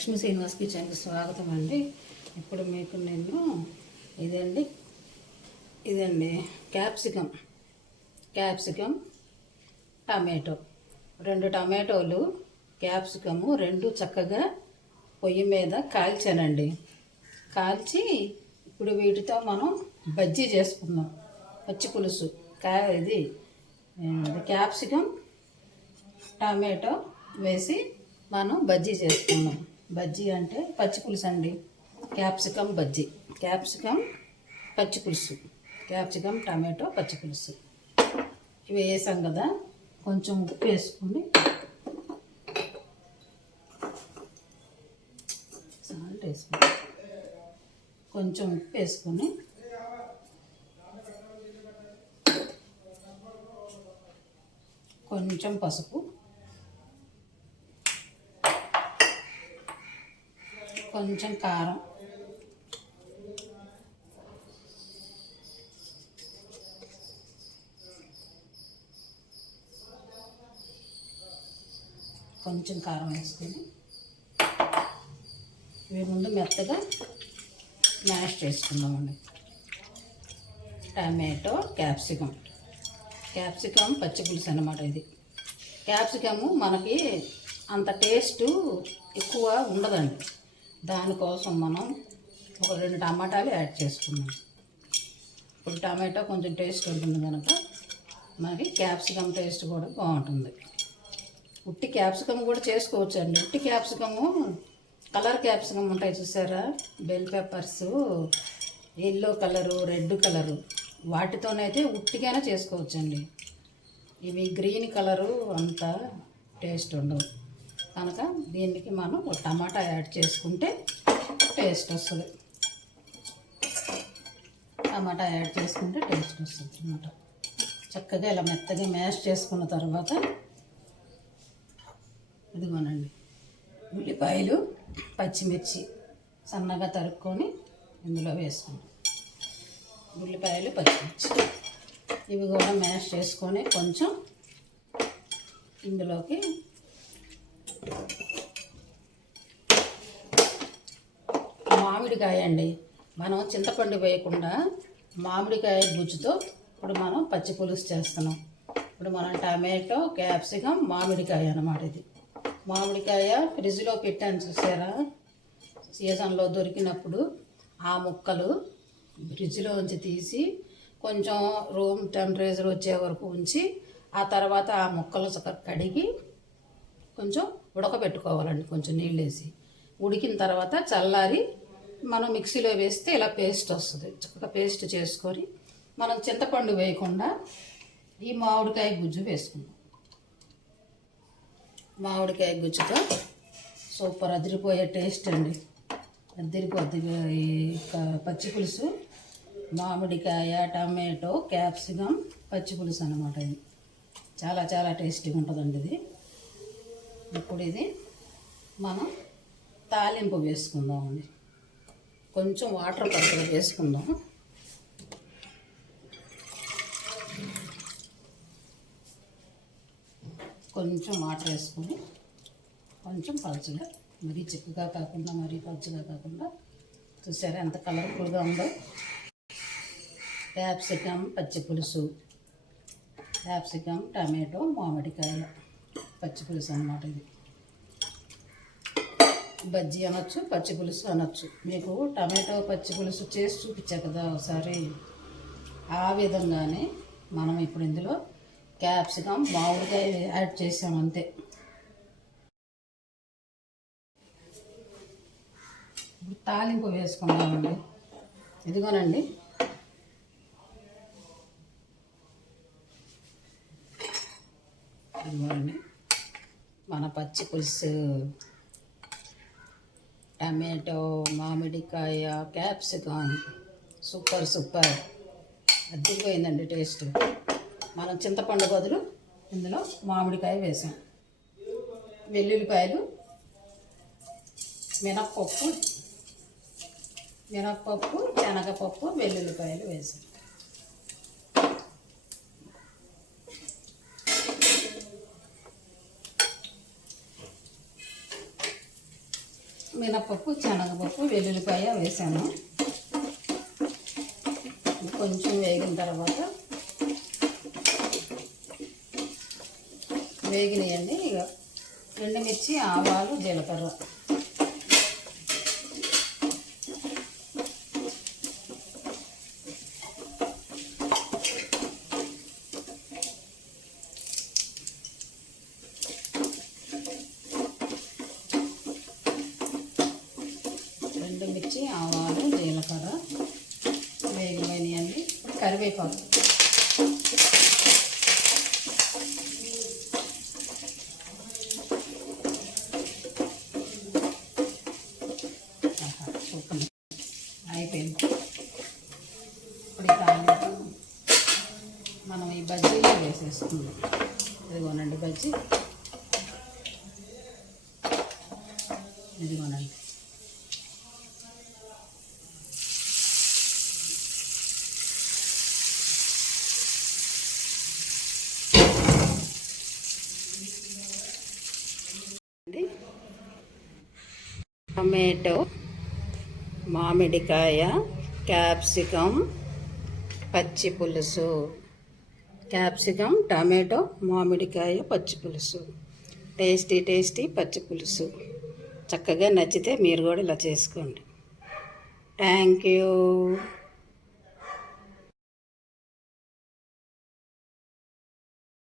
లక్ష్మీ శ్రీనివాస్ కిచెన్కి స్వాగతం అండి. ఇప్పుడు మీకు నేను ఇదండి క్యాప్సికమ్ టమాటో, 2 టమాటోలు, క్యాప్సికము 2 చక్కగా పొయ్యి మీద కాల్చానండి. కాల్చి ఇప్పుడు వీటితో మనం బజ్జీ చేసుకుందాం. పచ్చి పులుసు ఇది క్యాప్సికమ్ టమాటో వేసి మనం బజ్జీ చేసుకుందాం. బజ్జీ అంటే పచ్చి పులుసు అండి. క్యాప్సికమ్ బజ్జీ, క్యాప్సికమ్ పచ్చి పులుసు, క్యాప్సికమ్ టమాటో పచ్చి పులుసు. ఇవి వేసాం కదా, కొంచెం ఉప్పు వేసుకుని, సాల్ట్ వేసుకుని, కొంచెం ఉప్పు వేసుకొని, కొంచెం పసుపు, కొంచెం కారం, కొంచెం కారం వేసుకొని ఇవి ముందు మెత్తగా మ్యాష్ చేసుకుందామండి. టమాటో క్యాప్సికమ్ పచ్చి పులుసు అన్నమాట. ఇది క్యాప్సికము మనకి అంత టేస్టు ఎక్కువ ఉండదండి. దానికోసం మనం ఒక 2 టమాటాలు యాడ్ చేసుకున్నాం. ఇప్పుడు టమాటో కొంచెం టేస్ట్ ఉంటుంది కనుక మరి క్యాప్సికమ్ టేస్ట్ కూడా బాగుంటుంది. ఉట్టి క్యాప్సికమ్ కూడా చేసుకోవచ్చు అండి. ఉట్టి క్యాప్సికము, కలర్ క్యాప్సికమ్ ఉంటాయి చూసారా, bell peppers, yellow colour, red colour, వాటితోనైతే ఉట్టిగానే చేసుకోవచ్చండి. ఇవి గ్రీన్ కలరు అంత టేస్ట్ ఉండవు కనుక దీనికి మనం ఒక టమాటా యాడ్ చేసుకుంటే టేస్ట్ వస్తుంది. టమాటా యాడ్ చేసుకుంటే టేస్ట్ వస్తుంది అన్నమాట. చక్కగా ఇలా మెత్తగా మ్యాష్ చేసుకున్న తర్వాత ఇదిగోనండి, ఉల్లిపాయలు, పచ్చిమిర్చి సన్నగా తరుక్కొని ఇందులో వేసుకుంటాం. ఉల్లిపాయలు, పచ్చిమిర్చి ఇవి కూడా మ్యాష్ చేసుకొని కొంచెం ఇందులోకి మామిడికాయ అండి. మనం చింతపండు వేయకుండా మామిడికాయ గుజ్జుతో ఇప్పుడు మనం పచ్చి పులుసు చేస్తున్నాం. ఇప్పుడు మనం టమాటో, క్యాప్సికమ్, మామిడికాయ అన్నమాట. ఇది మామిడికాయ ఫ్రిడ్జ్లో పెట్టాను చూసారా, సీజన్లో దొరికినప్పుడు ఆ ముక్కలు ఫ్రిడ్జ్లో ఉంచి తీసి కొంచెం రూమ్ టెంపరేచర్ వచ్చే వరకు ఉంచి ఆ తర్వాత ఆ ముక్కలు కడిగి కొంచెం ఉడకబెట్టుకోవాలండి. కొంచెం నీళ్ళు వేసి ఉడికిన తర్వాత చల్లారి మనం మిక్సీలో వేస్తే ఇలా పేస్ట్ వస్తుంది. చక్కగా పేస్ట్ చేసుకొని మనం చింతపండు వేయకుండా ఈ మామిడికాయ గుజ్జు వేసుకుందాం. మామిడికాయ గుజ్జుతో సూపర్ అదిరిపోయే టేస్ట్ అండి. అదిరిపోద్ది ఈ పచ్చి పులుసు. మామిడికాయ, టమాటో, క్యాప్సికమ్ పచ్చి పులుసు అన్నమాట. ఇది చాలా చాలా టేస్టీగా ఉంటుందండి. ఇది ఇప్పుడు ఇది మనం తాలింపు వేసుకుందామండి. కొంచెం వాటర్ పక్కన వేసుకుందాం. కొంచెం వాటర్ వేసుకొని కొంచెం పలుచగా, మరీ చిక్కగా కాకుండా మరీ పలుచగా కాకుండా, చూసారా ఎంత కలర్ఫుల్గా ఉందో. క్యాప్సికమ్ పచ్చి పులుసు, క్యాప్సికమ్ టమాటో మామిడికాయ పచ్చి పులుసు అన్నమాట. ఇది బజ్జీ అనొచ్చు, పచ్చి పులుసు అనొచ్చు. మీకు టమాటో పచ్చి పులుసు చేసి చూపించా కదా ఒకసారి, ఆ విధంగానే మనం ఇప్పుడు ఇందులో క్యాప్సికమ్ మామిడికాయ యాడ్ చేసాం అంతే. ఇప్పుడు తాలింపు వేసుకుందామండి. ఇదిగోనండి, ఇదిగోండి మన పచ్చి పులుసు, టమాటో, మామిడికాయ, క్యాప్సికమ్ సూపర్ అద్దిరిపోయిందండి టేస్ట్. మనం చింతపండు బదులు ఇందులో మామిడికాయ వేసాం. వెల్లుల్లిపాయలు, మినప్పప్పు, శనగపప్పు, వెల్లుల్లిపాయలు వేసాం. మినపప్పు, శనగపప్పు, వెల్లుల్లిపాయ వేసాను. కొంచెం వేగిన తర్వాత వేగినాయండి. ఇక ఎండుమిర్చి, ఆవాలు, జీలకర్ర ఎండుమిర్చి, ఆవాలు, జీలకర్ర వేగిపోయినాయండి. కరివేపాకు అయిపోయింది. ఇప్పుడు ఈ తాలింపు మనం ఈ బజ్జీలో వేసేసుకుందాం. ఇదిగోనండి బజ్జీ, ఇదిగోనండి. టమాటో, మామిడికాయ, క్యాప్సికమ్, పచ్చి పులుసు. క్యాప్సికమ్, టమాటో, మామిడికాయ, పచ్చి పులుసు. టేస్టీ టేస్టీ పచ్చి పులుసు. చక్కగా నచ్చితే మీరు కూడా ఇలా చేసుకోండి. Thank you.